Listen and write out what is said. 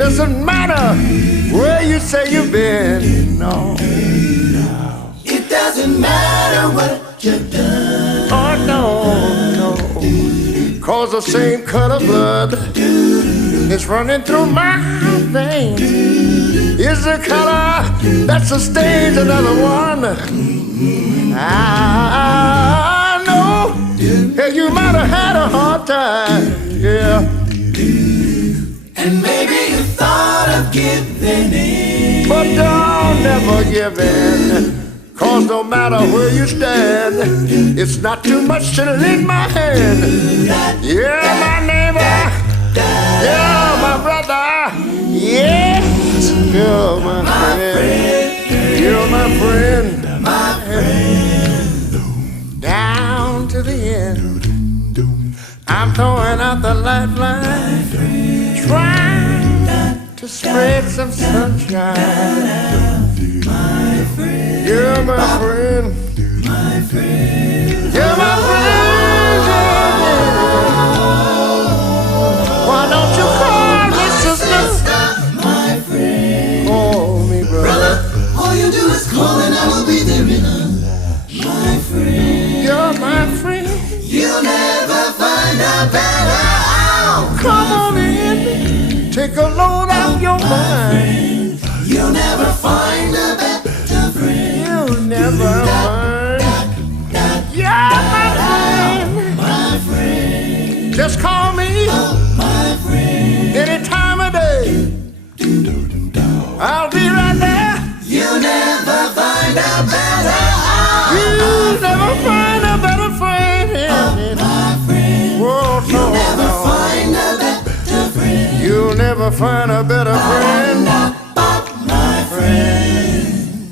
doesn't matter where you say you've been. No, it doesn't matter what you've done. Oh no, no, 'cause the same cut of blood is running through my veins. Is the color that sustains another one. I know that you might have had a hard time, yeah. And maybe you thought of giving in, but don't never give in, 'cause no matter where you stand, it's not too much to lend my hand. Yeah, my neighbor, yeah, my brother, yes, you're my friend. You're my friend, my friend. Down to the end, I'm throwing out the lifeline, trying to spread some sunshine. My friend, you're my friend, my friend, you're my friend. Why don't you call me sister? My friend, call me brother. All you do is call and I will be there in my friend. You're my friend. You'll never find a better out. Come on in, take a load off your mind. You'll never find a better friend. You'll never find. You're my friend. My friend. Just call me. Oh, my friend. Any time of day. I'll be right there. You'll never find a better out. You'll never find a better friend. Oh, my friend. Whoa, You'll never find a better friend. You'll never find a better friend.